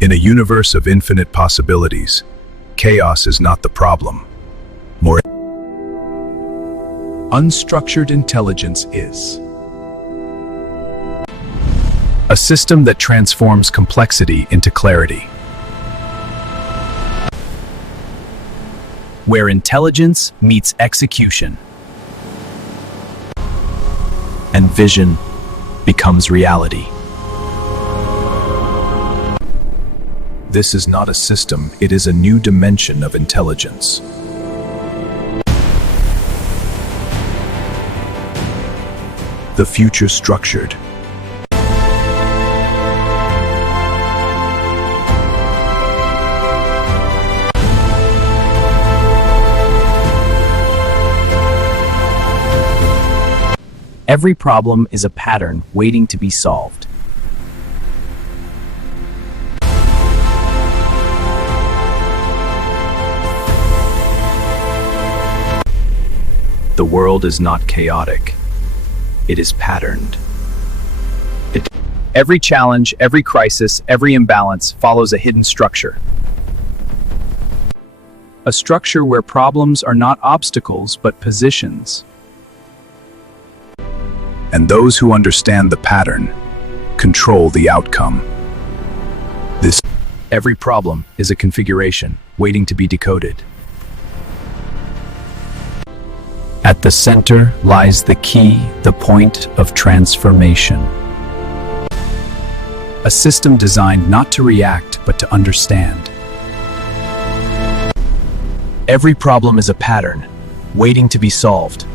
In a universe of infinite possibilities, chaos is not the problem. More unstructured intelligence is a system that transforms complexity into clarity, where intelligence meets execution and vision becomes reality. This is not a system, it is a new dimension of intelligence. The future structured. Every problem is a pattern waiting to be solved. The world is not chaotic. It is patterned. Every challenge, every crisis, every imbalance follows a hidden structure. A structure where problems are not obstacles but positions. And those who understand the pattern control the outcome. Every problem is a configuration waiting to be decoded. At the center lies the key, the point of transformation. A system designed not to react, but to understand. Every problem is a pattern, waiting to be solved.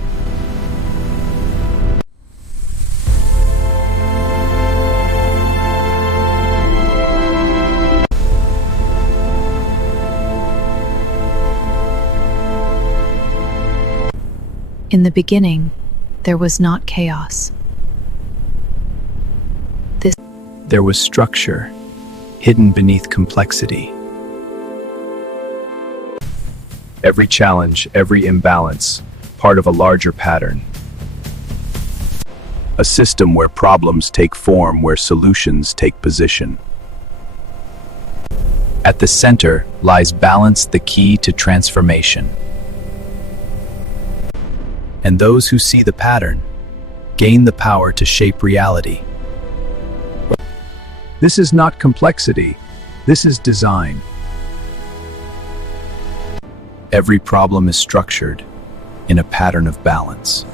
In the beginning, there was not chaos. There was structure, hidden beneath complexity. Every challenge, every imbalance, part of a larger pattern. A system where problems take form, where solutions take position. At the center lies balance, the key to transformation. And those who see the pattern gain the power to shape reality. This is not complexity, this is design. Every problem is structured in a pattern of balance.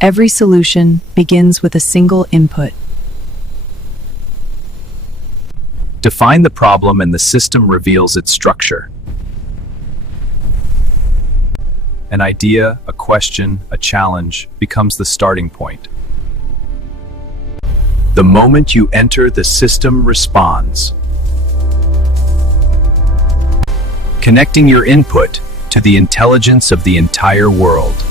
Every solution begins with a single input. Define the problem and the system reveals its structure. An idea, a question, a challenge becomes the starting point. The moment you enter, the system responds. Connecting your input to the intelligence of the entire world.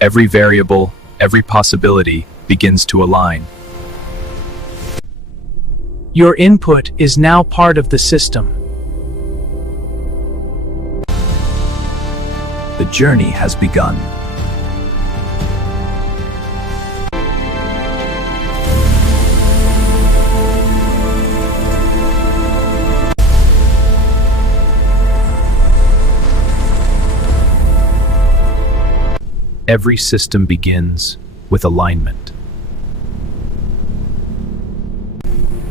Every variable, every possibility begins to align. Your input is now part of the system. The journey has begun. Every system begins with alignment.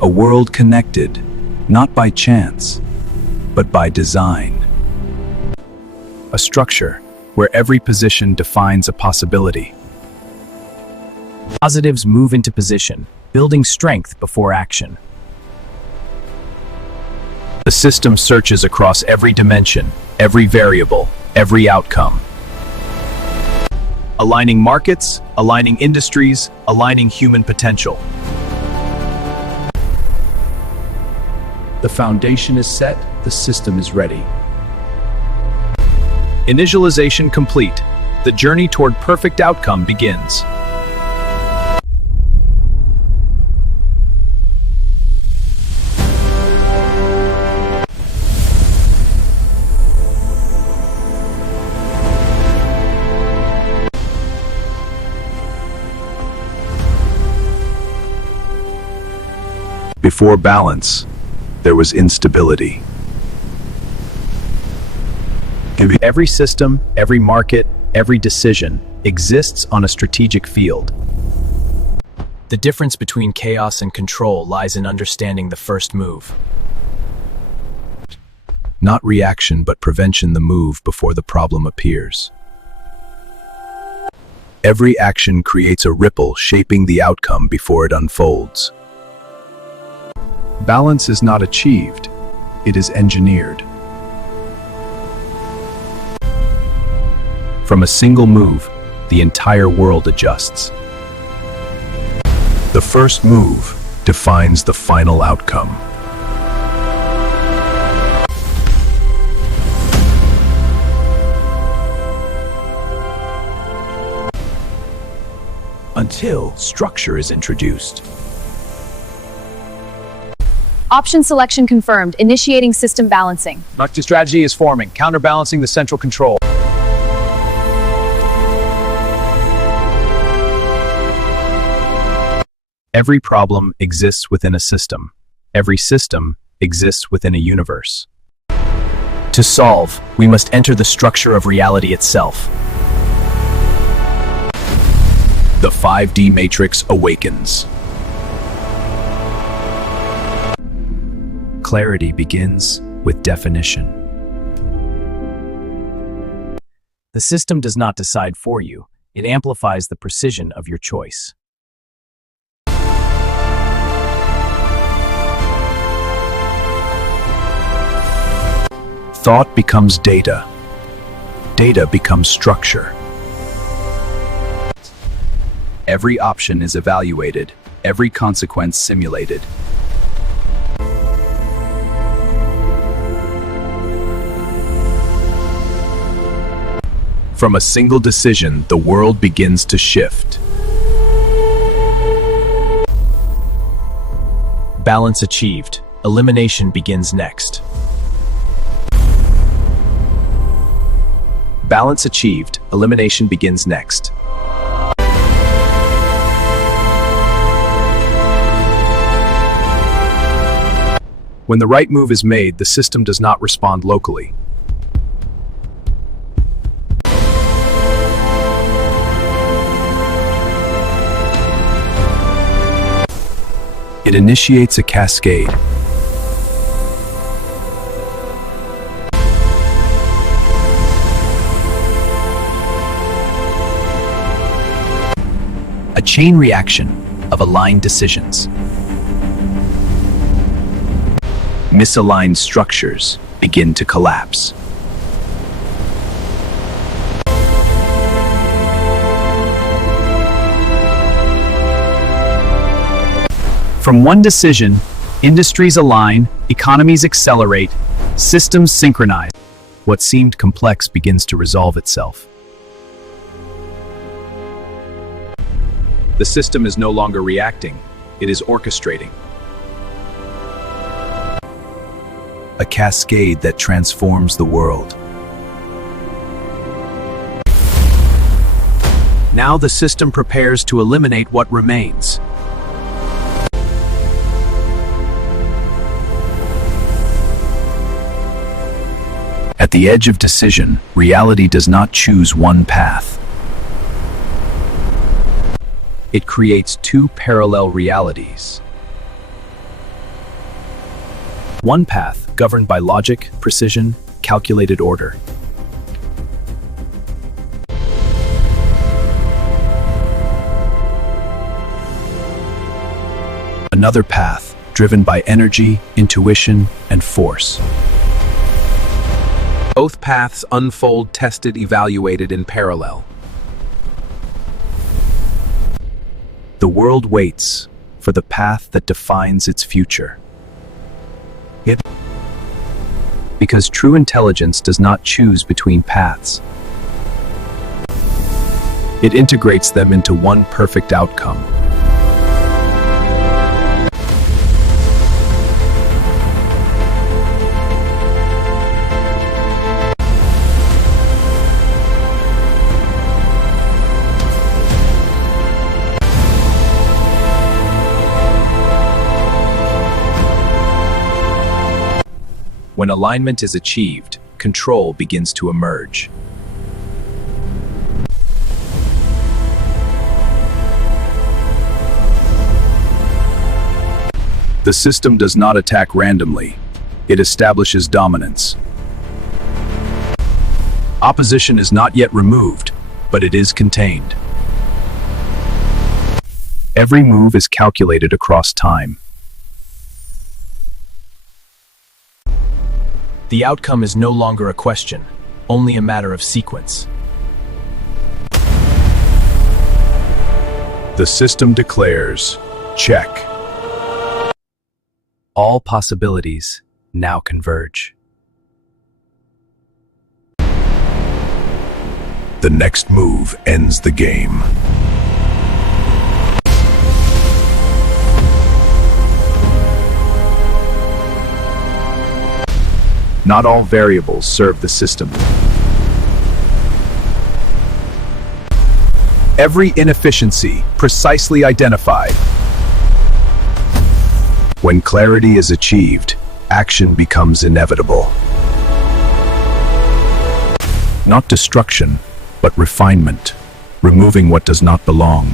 A world connected, not by chance, but by design. A structure where every position defines a possibility. Positives move into position, building strength before action. The system searches across every dimension, every variable, every outcome. Aligning markets, aligning industries, aligning human potential. The foundation is set, the system is ready. Initialization complete. The journey toward perfect outcome begins. Before balance, there was instability. Every system, every market, every decision exists on a strategic field. The difference between chaos and control lies in understanding the first move. Not reaction, but prevention, the move before the problem appears. Every action creates a ripple shaping the outcome before it unfolds. Balance is not achieved, it is engineered. From a single move, the entire world adjusts. The first move defines the final outcome. Until structure is introduced. Option selection confirmed. Initiating system balancing. Market strategy is forming, counterbalancing the central control. Every problem exists within a system. Every system exists within a universe. To solve, we must enter the structure of reality itself. The 5D matrix awakens. Clarity begins with definition. The system does not decide for you. It amplifies the precision of your choice. Thought becomes data. Data becomes structure. Every option is evaluated, every consequence simulated. From a single decision, the world begins to shift. Balance achieved. Elimination begins next. Balance achieved. Elimination begins next. When the right move is made, the system does not respond locally. It initiates a cascade. A chain reaction of aligned decisions. Misaligned structures begin to collapse. From one decision, industries align, economies accelerate, systems synchronize. What seemed complex begins to resolve itself. The system is no longer reacting, it is orchestrating. A cascade that transforms the world. Now the system prepares to eliminate what remains. At the edge of decision, reality does not choose one path. It creates two parallel realities. One path governed by logic, precision, calculated order. Another path driven by energy, intuition, and force. Both paths unfold, tested, evaluated in parallel. The world waits for the path that defines its future. Because true intelligence does not choose between paths. It integrates them into one perfect outcome. When alignment is achieved, control begins to emerge. The system does not attack randomly. It establishes dominance. Opposition is not yet removed, but it is contained. Every move is calculated across time. The outcome is no longer a question, only a matter of sequence. The system declares, check. All possibilities now converge. The next move ends the game. Not all variables serve the system. Every inefficiency precisely identified. When clarity is achieved, action becomes inevitable. Not destruction, but refinement, removing what does not belong.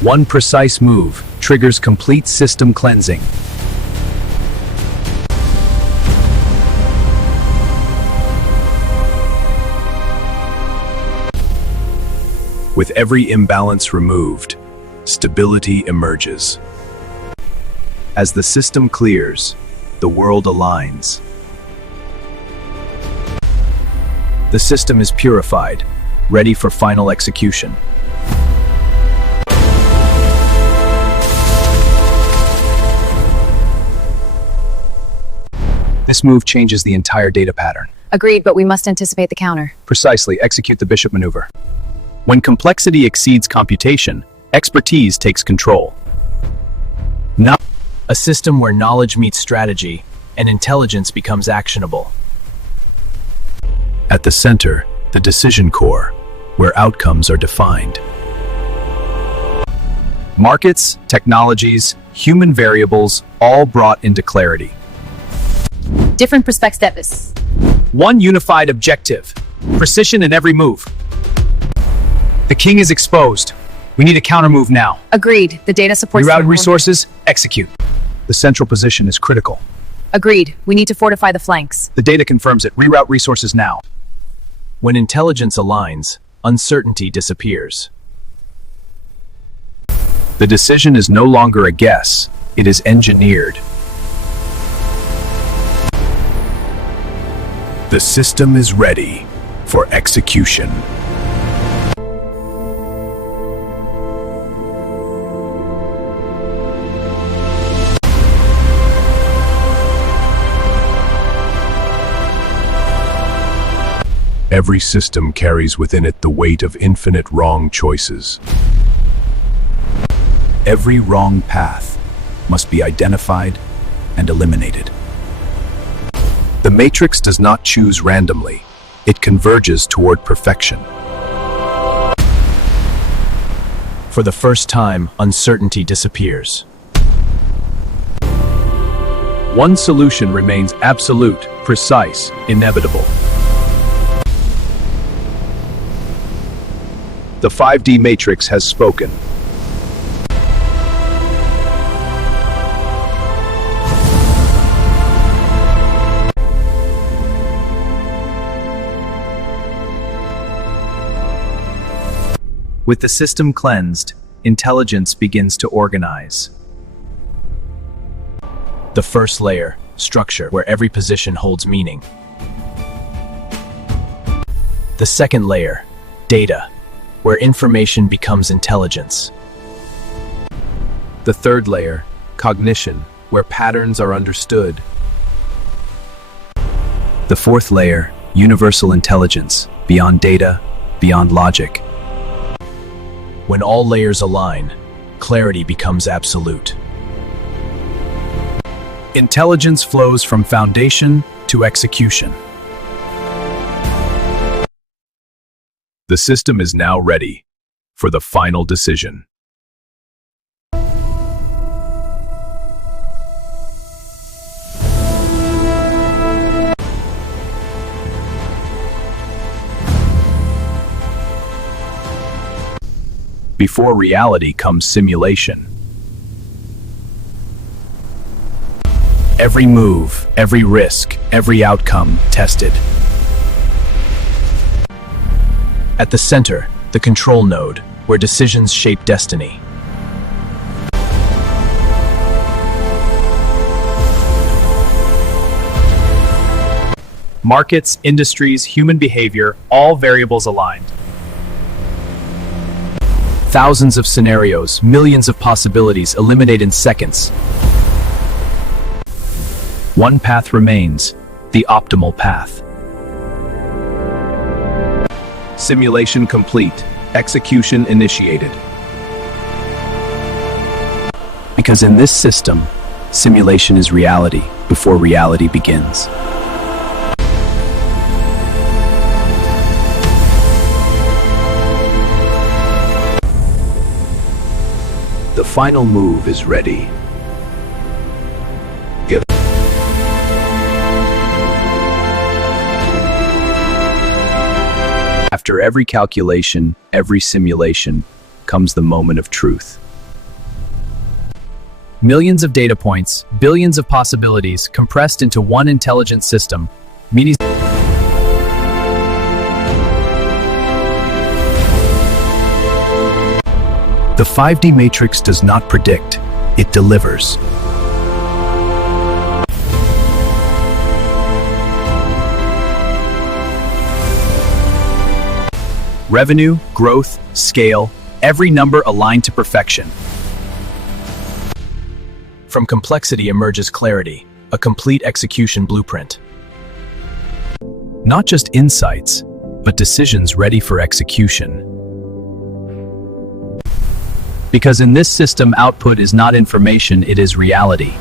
One precise move triggers complete system cleansing. With every imbalance removed, stability emerges. As the system clears, the world aligns. The system is purified, ready for final execution. This move changes the entire data pattern. Agreed, but we must anticipate the counter. Precisely, execute the bishop maneuver. When complexity exceeds computation, expertise takes control. Now, a system where knowledge meets strategy and intelligence becomes actionable. At the center, the decision core, where outcomes are defined. Markets, technologies, human variables, all brought into clarity. Different perspectives. One unified objective, precision in every move. The king is exposed. We need a counter move now. Agreed. The data supports... Reroute resources, execute. The central position is critical. Agreed. We need to fortify the flanks. The data confirms it. Reroute resources now. When intelligence aligns, uncertainty disappears. The decision is no longer a guess, it is engineered. The system is ready for execution. Every system carries within it the weight of infinite wrong choices. Every wrong path must be identified and eliminated. The matrix does not choose randomly. It converges toward perfection. For the first time, uncertainty disappears. One solution remains absolute, precise, inevitable. The 5D matrix has spoken. With the system cleansed, intelligence begins to organize. The first layer, structure, where every position holds meaning. The second layer, data, where information becomes intelligence. The third layer, cognition, where patterns are understood. The fourth layer, universal intelligence, beyond data, beyond logic. When all layers align, clarity becomes absolute. Intelligence flows from foundation to execution. The system is now ready for the final decision. Before reality comes simulation. Every move, every risk, every outcome tested. At the center, the control node, where decisions shape destiny. Markets, industries, human behavior, all variables aligned. Thousands of scenarios, millions of possibilities eliminate in seconds. One path remains, the optimal path. Simulation complete, execution initiated. Because in this system, simulation is reality before reality begins. The final move is ready. After every calculation, every simulation, comes the moment of truth. Millions of data points, billions of possibilities compressed into one intelligent system, meaning the 5D matrix does not predict, it delivers. Revenue, growth, scale, every number aligned to perfection. From complexity emerges clarity, a complete execution blueprint. Not just insights, but decisions ready for execution. Because in this system, output is not information, it is reality.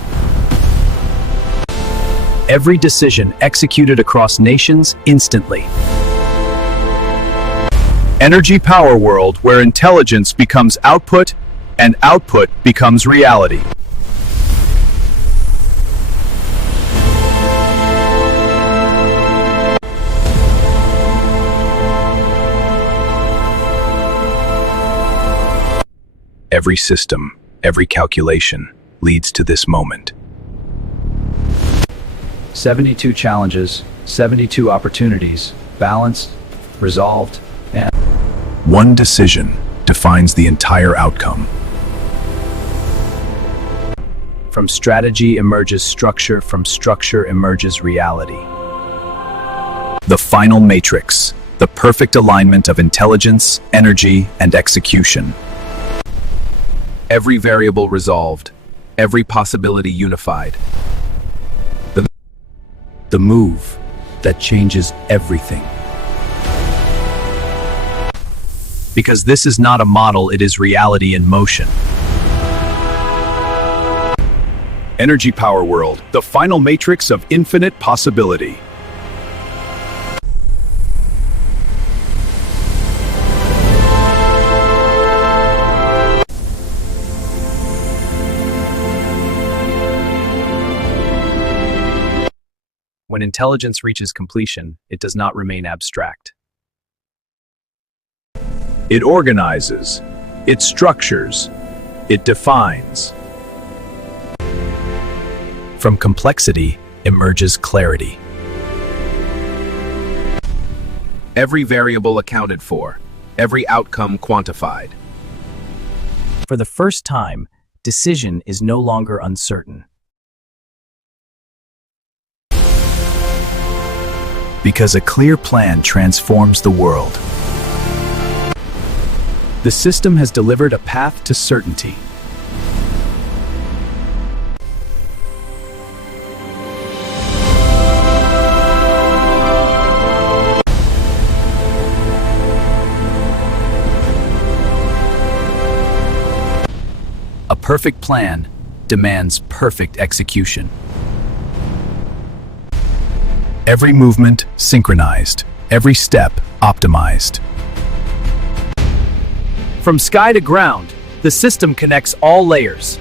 Every decision executed across nations instantly. Energy power world where intelligence becomes output and output becomes reality. Every system, every calculation leads to this moment. 72 challenges, 72 opportunities, balanced, resolved, and one decision defines the entire outcome. From strategy emerges structure, from structure emerges reality. The final matrix, the perfect alignment of intelligence, energy, and execution. Every variable resolved, every possibility unified. The move that changes everything. Because this is not a model, it is reality in motion. Energy power world, the final matrix of infinite possibility. When intelligence reaches completion, it does not remain abstract. It organizes, it structures, it defines. From complexity emerges clarity. Every variable accounted for, every outcome quantified. For the first time, decision is no longer uncertain. Because a clear plan transforms the world. The system has delivered a path to certainty. perfect plan demands perfect execution. Every movement synchronized, every step optimized. From sky to ground, the system connects all layers.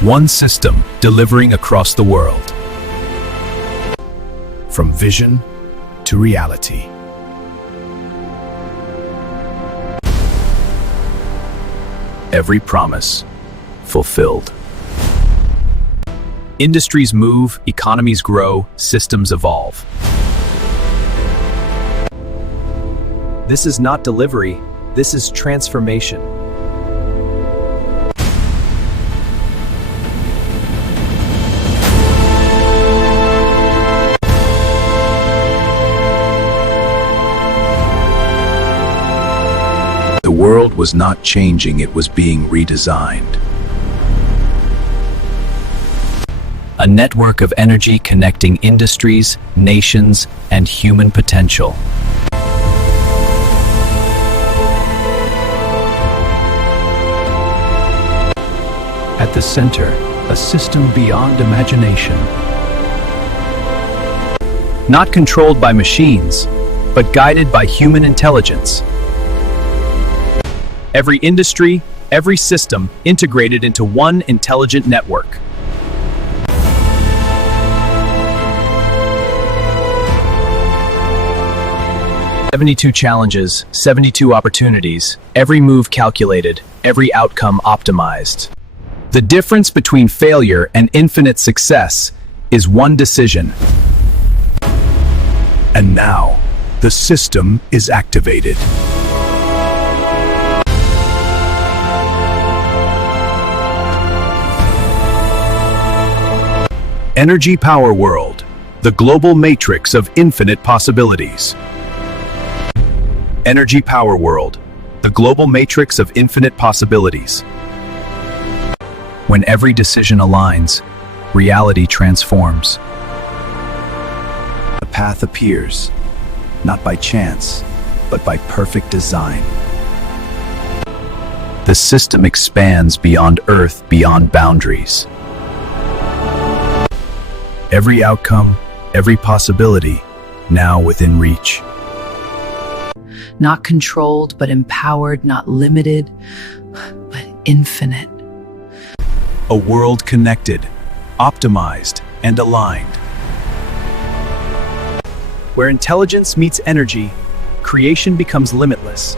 One system delivering across the world. From vision to reality. Every promise fulfilled. Industries move, economies grow, systems evolve. This is not delivery, this is transformation. The world was not changing, it was being redesigned. A network of energy connecting industries, nations, and human potential. At the center, a system beyond imagination. Not controlled by machines, but guided by human intelligence. Every industry, every system integrated into one intelligent network. "72 challenges, 72 opportunities, every move calculated, every outcome optimized." The difference between failure and infinite success is one decision. And now, the system is activated. Energy Power World, the global matrix of infinite possibilities. Energy Power World, the global matrix of infinite possibilities. When every decision aligns, reality transforms. A path appears, not by chance, but by perfect design. The system expands beyond Earth, beyond boundaries. Every outcome, every possibility, now within reach. Not controlled, but empowered, not limited, but infinite. A world connected, optimized, and aligned. Where intelligence meets energy, creation becomes limitless.